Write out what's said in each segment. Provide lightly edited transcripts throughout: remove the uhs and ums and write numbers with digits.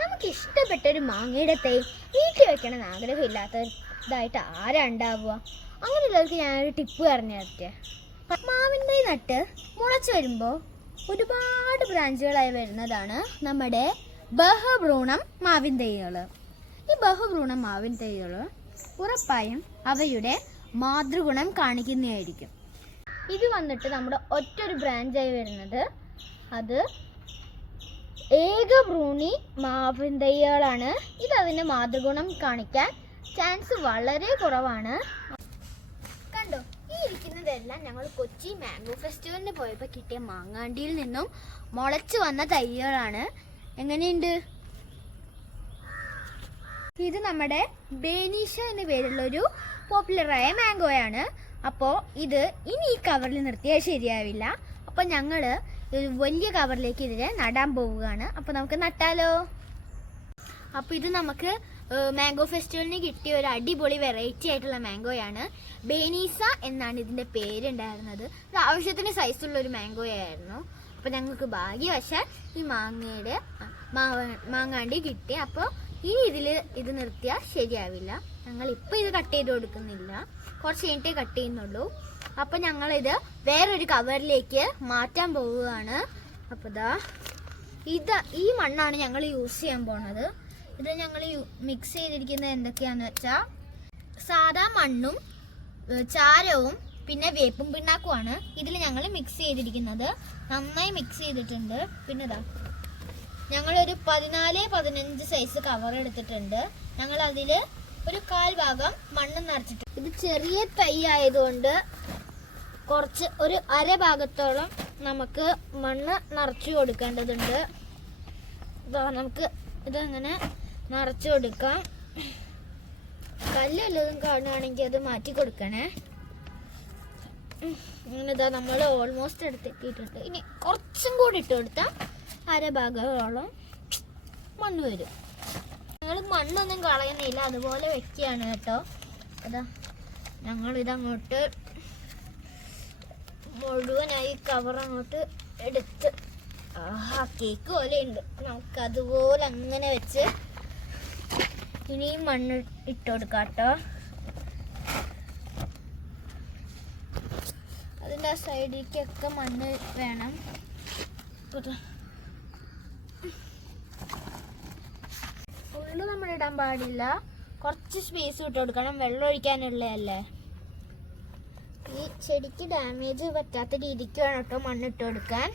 നമുക്ക് ഇഷ്ടപ്പെട്ട ഒരു മാങ്ങയുടെ തൈ വീട്ടിൽ വെക്കണമെന്ന് ആഗ്രഹമില്ലാത്തതായിട്ട് ആരാ ഉണ്ടാവുക? അങ്ങനെയുള്ളവർക്ക് ഞാനൊരു ടിപ്പ് പറഞ്ഞു തരട്ടെ. മാവിൻ തൈ നട്ട് മുളച്ച് വരുമ്പോൾ ഒരുപാട് ബ്രാഞ്ചുകളായി വരുന്നതാണ് നമ്മുടെ ബഹുഭ്രൂണം മാവിൻ തൈകൾ. ഈ ബഹുഭ്രൂണം മാവിൻ തൈകൾ ഉറപ്പായും അവയുടെ മാതൃഗുണം കാണിക്കുന്നതായിരിക്കും. ഇത് വന്നിട്ട് നമ്മുടെ ഒറ്റൊരു ബ്രാഞ്ചായി വരുന്നത് അത് ഏകഭ്രൂണി മാവിൻ തൈകളാണ്. ഇത് അതിൻ്റെ മാതൃഗുണം കാണിക്കാൻ ചാൻസ് വളരെ കുറവാണ്. കണ്ടോ, ഈ ഇരിക്കുന്നതെല്ലാം ഞങ്ങൾ കൊച്ചി മാംഗോ ഫെസ്റ്റിവലിന് പോയപ്പോൾ കിട്ടിയ മാങ്ങാണ്ടിയിൽ നിന്നും മുളച്ചു വന്ന തൈകളാണ്. എങ്ങനെയുണ്ട്? ഇത് നമ്മുടെ ബേനീഷ എന്ന പേരുള്ളൊരു പോപ്പുലറായ മാംഗോയാണ്. അപ്പോൾ ഇത് ഇനി ഈ കവറിൽ നിർത്തിയാൽ ശരിയാവില്ല. അപ്പോൾ ഞങ്ങൾ ഒരു വലിയ കവറിലേക്ക് ഇതിനെ നടാൻ പോവുകയാണ്. അപ്പോൾ നമുക്ക് നട്ടാലോ? അപ്പോൾ ഇത് നമുക്ക് മാംഗോ ഫെസ്റ്റിവലിന് കിട്ടിയ ഒരു അടിപൊളി വെറൈറ്റി ആയിട്ടുള്ള മാംഗോയാണ്. ബേനീസ എന്നാണ് ഇതിൻ്റെ പേരുണ്ടായിരുന്നത്. ഇത് ആവശ്യത്തിന് സൈസുള്ള ഒരു മാംഗോയായിരുന്നു. അപ്പോൾ ഞങ്ങൾക്ക് ഭാഗ്യവശാൽ ഈ മാങ്ങാണ്ടി കിട്ടി. അപ്പോൾ ഇനി ഇത് നിർത്തിയാൽ ശരിയാവില്ല. ഞങ്ങൾ ഇപ്പോൾ ഇത് കട്ട് ചെയ്ത് കൊടുക്കുന്നില്ല, കുറച്ച് കഴിഞ്ഞിട്ടേ കട്ട് ചെയ്യുന്നുള്ളൂ. അപ്പോൾ ഞങ്ങളിത് വേറൊരു കവറിലേക്ക് മാറ്റാൻ പോവുകയാണ്. അപ്പോൾ ഈ മണ്ണാണ് ഞങ്ങൾ യൂസ് ചെയ്യാൻ പോണത്. ഇത് ഞങ്ങൾ മിക്സ് ചെയ്തിരിക്കുന്നത് എന്തൊക്കെയാണെന്ന് വെച്ചാൽ സാധാ മണ്ണും ചാരവും പിന്നെ വേപ്പും പിണ്ണാക്കുമാണ് ഇതിൽ ഞങ്ങൾ മിക്സ് ചെയ്തിരിക്കുന്നത്. നന്നായി മിക്സ് ചെയ്തിട്ടുണ്ട്. പിന്നെ ഞങ്ങളൊരു 14-15 സൈസ് കവർ എടുത്തിട്ടുണ്ട്. ഞങ്ങൾ അതിൽ ഒരു 1/4 ഭാഗം മണ്ണ് നിറച്ചിട്ടുണ്ട്. ഇത് ചെറിയ തൈ ആയതുകൊണ്ട് കുറച്ച് ഒരു 1/2 ഭാഗത്തോളം നമുക്ക് മണ്ണ് നിറച്ചു കൊടുക്കേണ്ടതുണ്ട്. നമുക്ക് ഇതങ്ങനെ നിറച്ചു കൊടുക്കാം. കല്ലല്ലതും കാണുകയാണെങ്കിൽ അത് മാറ്റി കൊടുക്കണേ. അങ്ങനെ നമ്മൾ ഓൾമോസ്റ്റ് എടുത്തെത്തിയിട്ടുണ്ട്. ഇനി കുറച്ചും കൂടി ഇട്ട് കൊടുത്താൽ 1/2 ഭാഗത്തോളം മണ്ണ് വരും. ഞങ്ങൾ മണ്ണൊന്നും കളയുന്നില്ല, അതുപോലെ വെക്കുകയാണ് കേട്ടോ. ഞങ്ങളിതങ്ങോട്ട് മുഴുവനായി കവർ അങ്ങോട്ട് എടുത്ത് കേക്ക് പോലെ ഉണ്ട്. നമുക്കതുപോലെ അങ്ങനെ വെച്ച് ഇനിയും മണ്ണ് ഇട്ട് കൊടുക്കാം കേട്ടോ. അതിൻ്റെ ആ സൈഡിലേക്കൊക്കെ മണ്ണ് വേണം. ഫുള്ള് നമ്മൾ ഇടാൻ പാടില്ല, കുറച്ച് സ്പേസ് ഇട്ട് കൊടുക്കണം. വെള്ളം ഒഴിക്കാനുള്ളതല്ലേ. ഈ ചെടിക്ക് ഡാമേജ് പറ്റാത്ത രീതിക്ക് വേണം കേട്ടോ മണ്ണിട്ട് കൊടുക്കാൻ.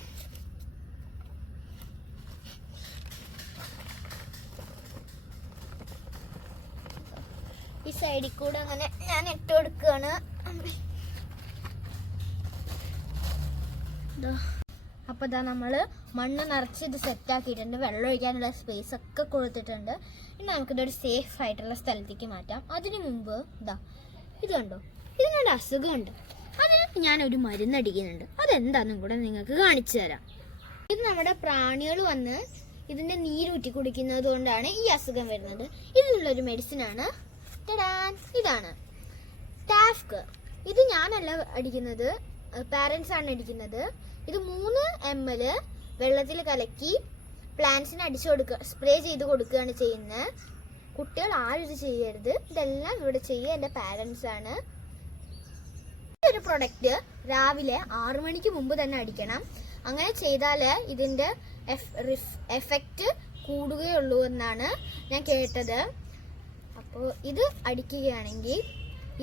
ഈ സൈഡിൽ കൂടെ അങ്ങനെ ഞാൻ ഇട്ട് കൊടുക്കുകയാണ്. അപ്പോൾ നമ്മൾ മണ്ണ് നിറച്ച് ഇത് സെറ്റാക്കിയിട്ടുണ്ട്. വെള്ളം ഒഴിക്കാനുള്ള സ്പേസ് ഒക്കെ കൊടുത്തിട്ടുണ്ട്. ഇനി നമുക്കിതൊരു സേഫ് ആയിട്ടുള്ള സ്ഥലത്തേക്ക് മാറ്റാം. അതിനു മുമ്പ് ഇത് കണ്ടോ, ഇതിനൊരു അസുഖമുണ്ട്. അതിന് ഞാനൊരു മരുന്നടിക്കുന്നുണ്ട്. അതെന്താണെന്നും കൂടെ നിങ്ങൾക്ക് കാണിച്ചു തരാം. ഇത് നമ്മുടെ പ്രാണികൾ വന്ന് ഇതിൻ്റെ നീരൂറ്റി കുടിക്കുന്നത് കൊണ്ടാണ് ഈ അസുഖം വരുന്നത്. ഇതിനുള്ളൊരു മെഡിസിനാണ്. ഇതാണ് ടാഫ്ക്. ഇത് ഞാനല്ല അടിക്കുന്നത്, പാരൻസ് ആണ് അടിക്കുന്നത്. ഇത് 3 ml വെള്ളത്തിൽ കലക്കി പ്ലാന്റ്സിന് അടിച്ചു കൊടുക്കുക, സ്പ്രേ ചെയ്ത് കൊടുക്കുകയാണ് ചെയ്യുന്നത്. കുട്ടികൾ ആരും ഇത് ചെയ്യരുത്. ഇതെല്ലാം ഇവിടെ ചെയ്യുക എൻ്റെ പാരൻസ് ആണ്. ഈ ഒരു പ്രൊഡക്റ്റ് രാവിലെ 6 മണിക്ക് മുമ്പ് തന്നെ അടിക്കണം. അങ്ങനെ ചെയ്താൽ ഇതിൻ്റെ എഫക്റ്റ് കൂടുകയുള്ളൂ എന്നാണ് ഞാൻ കേട്ടത്. അപ്പോൾ ഇത് അടിക്കുകയാണെങ്കിൽ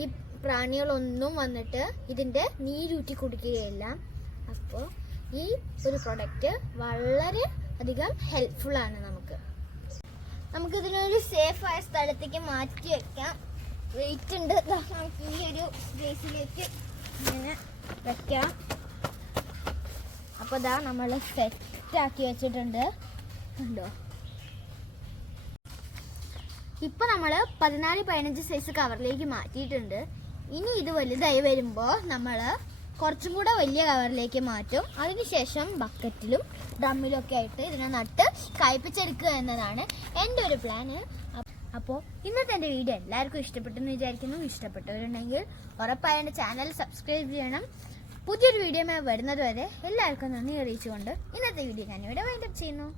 ഈ പ്രാണികളൊന്നും വന്നിട്ട് ഇതിൻ്റെ നീരൂറ്റി കുടിക്കുകയില്ല. അപ്പോൾ ഈ ഒരു പ്രൊഡക്റ്റ് വളരെ അധികം ഹെൽപ്ഫുള്ളാണ്. നമുക്കിതിനൊരു സേഫായ സ്ഥലത്തേക്ക് മാറ്റി വയ്ക്കാം. വെയിറ്റ് ഉണ്ട്. നമുക്ക് ഈ ഒരു സ്പേസിലേക്ക് ഇങ്ങനെ വയ്ക്കാം. അപ്പോൾ നമ്മൾ സെറ്റാക്കി വെച്ചിട്ടുണ്ട്. കണ്ടോ, ഇപ്പോൾ നമ്മൾ 14-15 സൈസ് കവറിലേക്ക് മാറ്റിയിട്ടുണ്ട്. ഇനി ഇത് വലുതായി വരുമ്പോൾ നമ്മൾ കുറച്ചും കൂടെ വലിയ കവറിലേക്ക് മാറ്റും. അതിനുശേഷം ബക്കറ്റിലും ഡ്രമ്മിലും ഒക്കെ ആയിട്ട് ഇതിനെ നട്ട് കഴിപ്പിച്ചെടുക്കുക എന്നതാണ് എൻ്റെ ഒരു പ്ലാന്. അപ്പോൾ ഇന്നത്തെ എൻ്റെ വീഡിയോ എല്ലാവർക്കും ഇഷ്ടപ്പെട്ടെന്ന് വിചാരിക്കുന്നു. ഇഷ്ടപ്പെട്ടവരുണ്ടെങ്കിൽ ഉറപ്പായ എൻ്റെ ചാനൽ സബ്സ്ക്രൈബ് ചെയ്യണം. പുതിയൊരു വീഡിയോയുമായി വരുന്നത് വരെ എല്ലാവർക്കും നന്ദി അറിയിച്ചുകൊണ്ട് ഇന്നത്തെ വീഡിയോ ഞാനിവിടെ വൈൻഡപ്പ് ചെയ്യുന്നു.